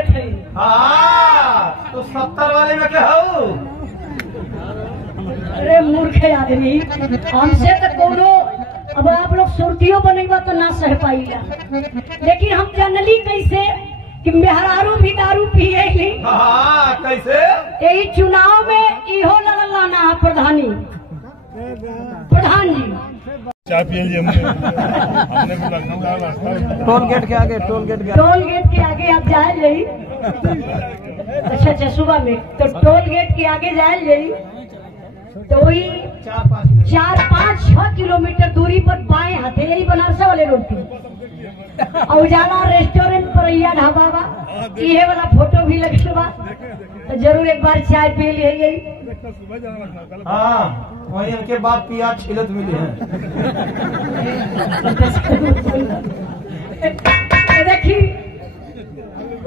पिए थे। हाँ तो 70 वाले में क्या हो? अरे मूर्खे आदमी, हमसे तो कोनो अब आप लोग सुर्तियों बनेगा तो ना सह पाईला, लेकिन हम जनरली कैसे कि मेहरारू भी दारू पिए ही। हाँ कैसे? यही चुनाव में इहो लड़ल ना प्रधानी प्रधान जी चाय पिए लिए हमने भी लखनऊ का रास्ता टोल गेट के आगे आप जाए यही। अच्छा सुबह में तो टोल गेट के आगे जाए यही तो वही 4-5-6 किलोमीटर दूरी पर बाएं हाथे यही बनारसा वाले रोड पे उजाला रेस्टोरेंट पर ढाबा बा, ये वाला फोटो भी लगे बा, तो जरूर एक बार चाय पी लिए यही। हाँ वही उनके बाद प्याज छिलत मिले हैं। देखिए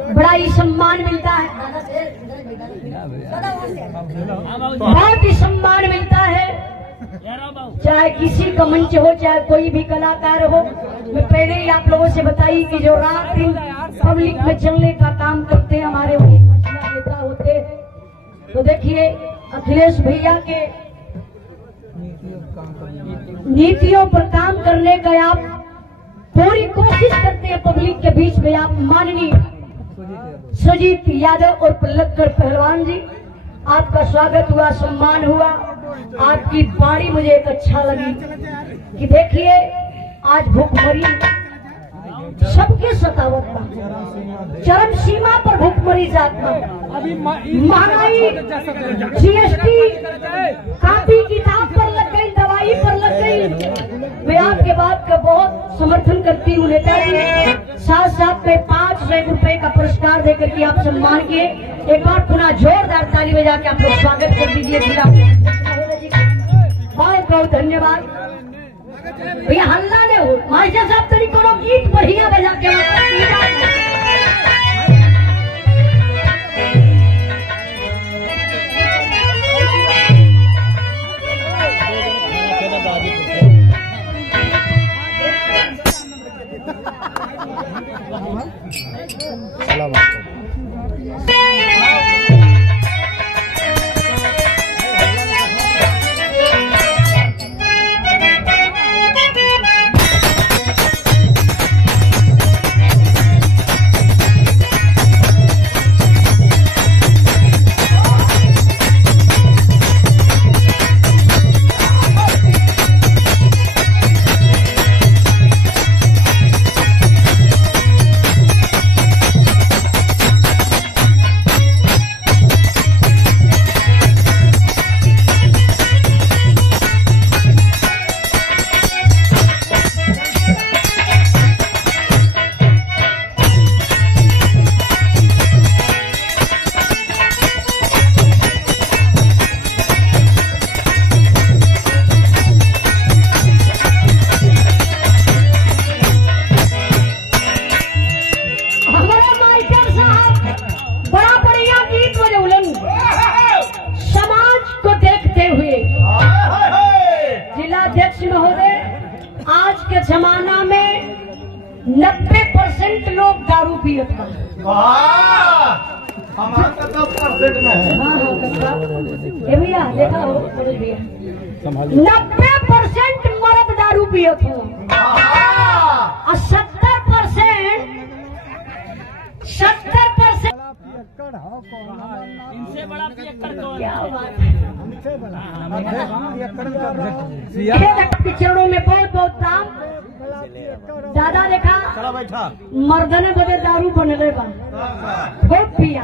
बड़ा ही सम्मान मिलता है, बहुत ही सम्मान मिलता है, चाहे किसी का मंच हो चाहे कोई भी कलाकार हो। मैं पहले ही आप लोगों से बताई कि जो रात दिन पब्लिक में चलने का काम करते हैं हमारे वही नेता होते हैं। तो देखिए अखिलेश भैया के नीतियों पर काम करने का आप पूरी कोशिश करते हैं पब्लिक के बीच में। आप माननीय सुजीत यादव और पल्लक्कड़ पहलवान जी, आपका स्वागत हुआ, सम्मान हुआ। आपकी बाणी मुझे एक अच्छा लगी कि देखिए आज भूखमरी सबके सतावत का चरम सीमा पर भूखमरी जात महंगाई, जीएसटी कापी किताब पर लग गई, दवाई पर लग गई। मैं आपके बात का बहुत समर्थन करती हूँ नेताजी। साथ साथ में 500 रुपए का पुरस्कार देकर के आप सम्मान किए। एक बार पुनः जोरदार ताली बजा के आप लोग स्वागत कर दीजिए। बहुत बहुत धन्यवाद भैया। हल्ला ने हो मास्टर साहब तरी को गीत बढ़िया बजा के जमाना में 90% लोग दारू पियत बा। हमारा तो 10% में है। ये भैया देखा हो भैया 90% मर्द दारू पियत हो और 70% इनसे बड़ा पियक्कड़ कौन? क्या बात है। पिक्चरों में बहुत बहुत दाम दादा देखा चला बैठा मर्दने बदे दारू बनले बा, खूब पिया,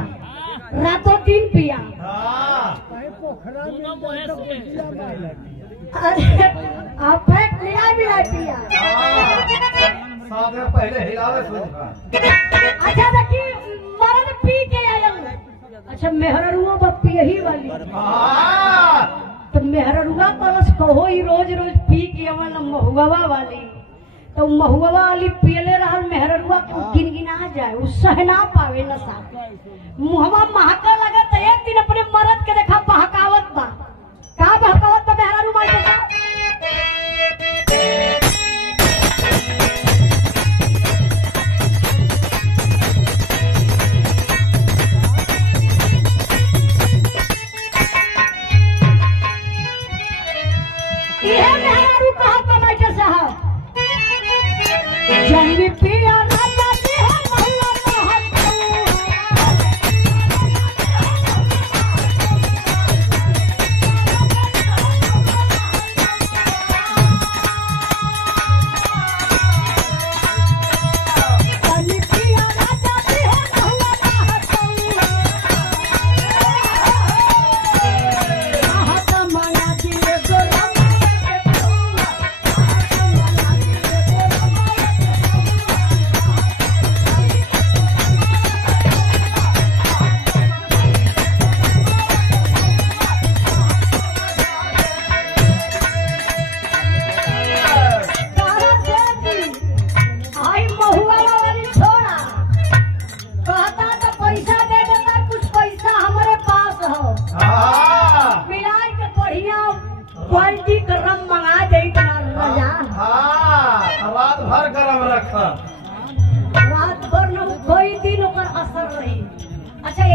रातों दिन पिया। आप फेंक लिया भी नहीं पिया। पहले हिलावे। अच्छा देखिए मर्द पी के आयल। अच्छा मेहररुआ बप्पी यही वाली तो मेहररुआ परस कहो ही रोज रोज पी के अवल महुआ वाली तो महुआ वाली पियले रहल मेहररुआ के गिनगिना जाए, उ सह ना पावे नशा। मुहवा महका लगा तो एक दिन अपने मर्द के देखा बहकावत बा। का बहकावत बा मेहररुआ के साथ?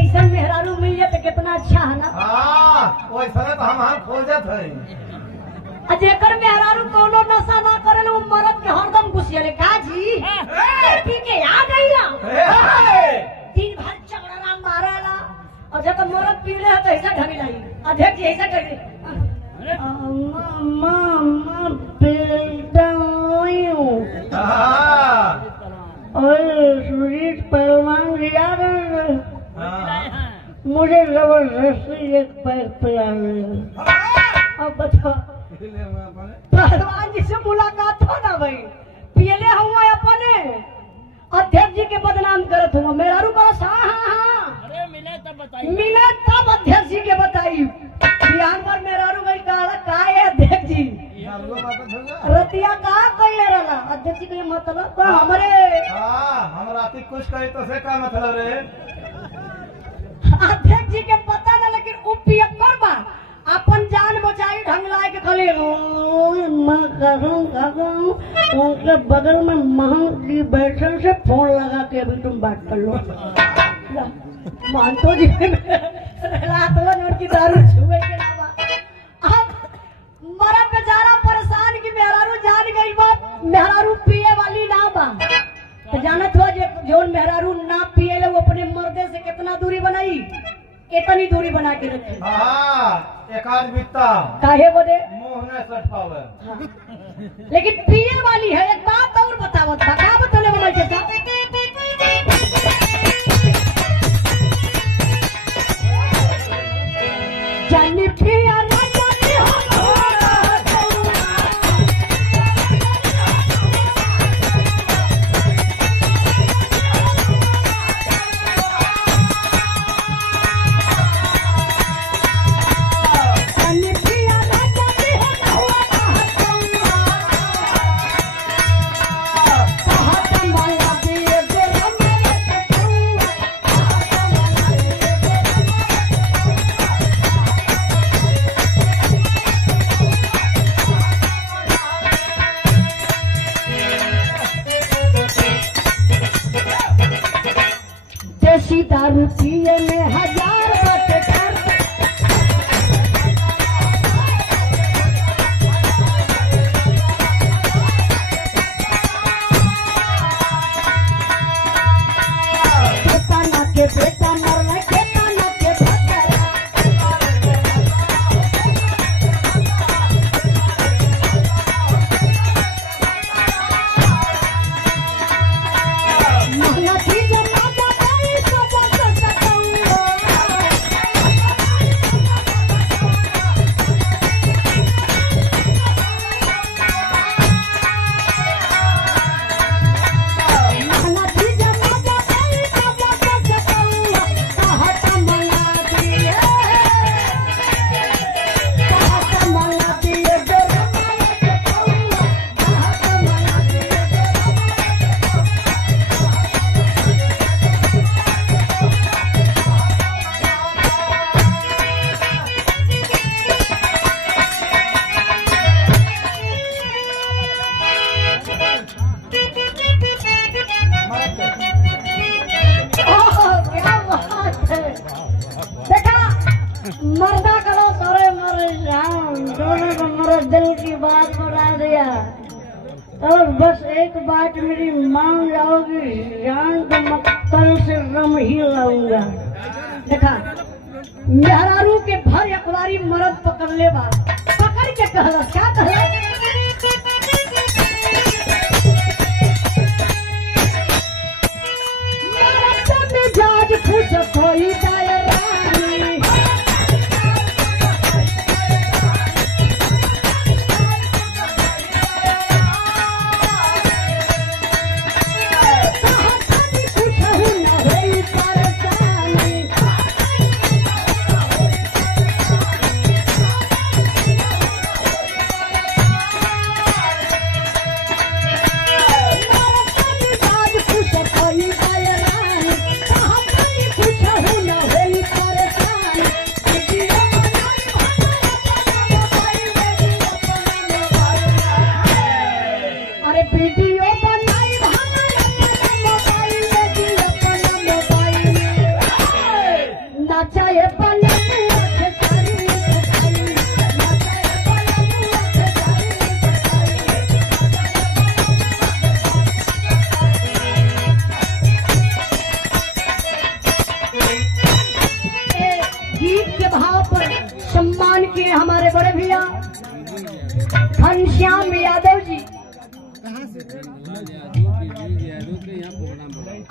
ऐसा मेहरारू मिल जाए तो कितना अच्छा है ना। हाँ वैसा तो हम खोल जाते हैं। जेकर मेहरारू कोनो नशा ना करे वो मरद के हरदम घुसियले का जी पी के याद आइला दिन भर चगड़ा मारेला और जब मरद पी ले तो ऐसा ढंग लाई अध्यक्ष ऐसा करे मामा बेलदायो और सुजीत पहलवान याद मुझे जबरदस्ती एक पैर पिला अब बताओ पहलवान जी से मुलाकात हो ना भाई पियले हुआ अपने अध्यक्ष जी के बदनाम करत हुआ मेहरारू करो हाँ अरे मिले तब अध्यक्ष जी के बताई बिहान पर मेहरारू भाई का है अध्यक्ष जी रतिया कहा कैले रहा अध्यक्ष जी के मतलब हमारे हम राती कुछ कही तो से का मतलब रे अध्यक्ष जी के पता ना लेकिन उ पियक्कर बा अपन जान बचाई ढंग लाए के खले उनके बगल में महंग की बैठन से फोन लगा के अभी तुम बात कर लो मानतो जी रात उनकी दारू छुए के अलावा अब मरा बेचारा परेशान की मेहरारू जान गई बात मेहरारू पिए वाली ना बा तो जानत हुआ जो मेहरारू ना पिए ले वो अपने मर्दे से कितना दूरी बनाई इतनी दूरी बना के रखी एक आध बिकता काहे बोले मुंह न सट पावे लेकिन पिए वाली है एक बात और बतावत था का बतौले बोले जैसा जानी पिया ना जानी देसी दारू पिए में 1000 बात कर बेटा ना के बेटा मरना बेटा ना के भटरा महना चीज मर्दा करो सारे मर जान दोनों को मेरे दिल की बात बता दिया और बस एक बात मेरी मान जाओगी जान तो मैं कल से रम ही लाऊंगा। देखा मेहरारू के भर अखबारी मर्द पकड़ ले बा पकड़ के कहला क्या कहला मिजाज खुश खोई जाए रानी No सम्मान किए हमारे बड़े भैया घनश्याम यादव जी।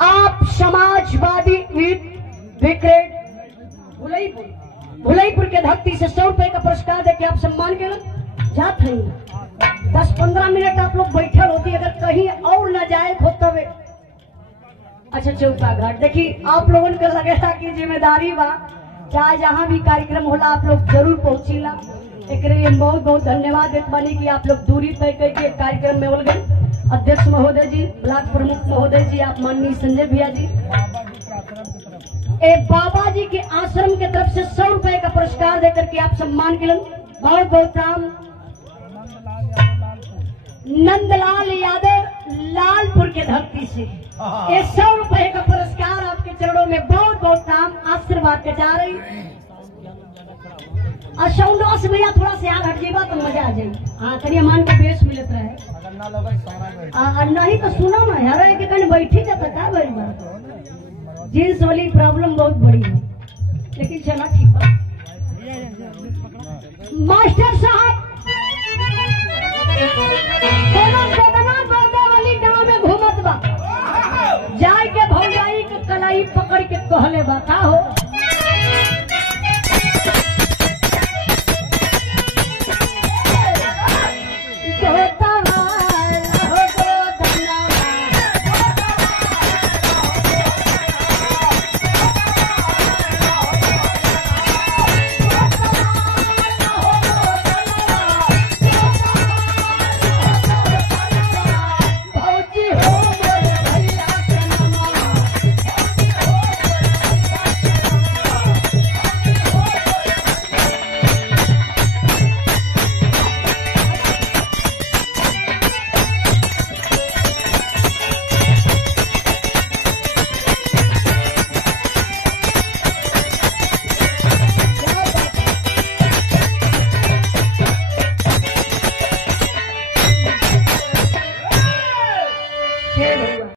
आप समाजवादी विक्रेट भुलईपुर के धरती से 100 रुपए का पुरस्कार देके आप सम्मान के जात है। 10-15 मिनट आप लोग बैठे होती, अगर कहीं और न जाए हो तब। अच्छा, चौका घाट देखिए, आप लोगों को लगेगा कि जिम्मेदारी बा, चाहे जहाँ भी कार्यक्रम होला आप लोग जरूर पहुंचीला। एक लिए बहुत बहुत धन्यवाद देते बानी कि आप लोग दूरी तय करके कार्यक्रम में उल गए। अध्यक्ष महोदय जी, ब्लॉक प्रमुख महोदय जी, आप माननीय संजय भैया जी, बाबा जी के आश्रम के तरफ से 100 रुपए का पुरस्कार देकर के आप सम्मान के बहुत बहुत राम। नंदलाल यादव लालपुर के धरती से ये 100 रुपए का पुरस्कार आपके चरणों में बहुत बहुत राम आशीर्वाद के जा रही। और से भैया थोड़ा से आग हट जाएगा तो मजा आ जाएगी। हाँ, करिए मान के बेस मिलत रहे। नहीं तो सुनो ना यार, एक कहीं बैठी जाता क्या बड़ी बात। जींस वाली प्रॉब्लम बहुत बड़ी है, लेकिन चला ठीक है। मास्टर साहब वाली गाँव में घूमत बा, जाए के भौजाई के कलाई पकड़ के कहले बा का हो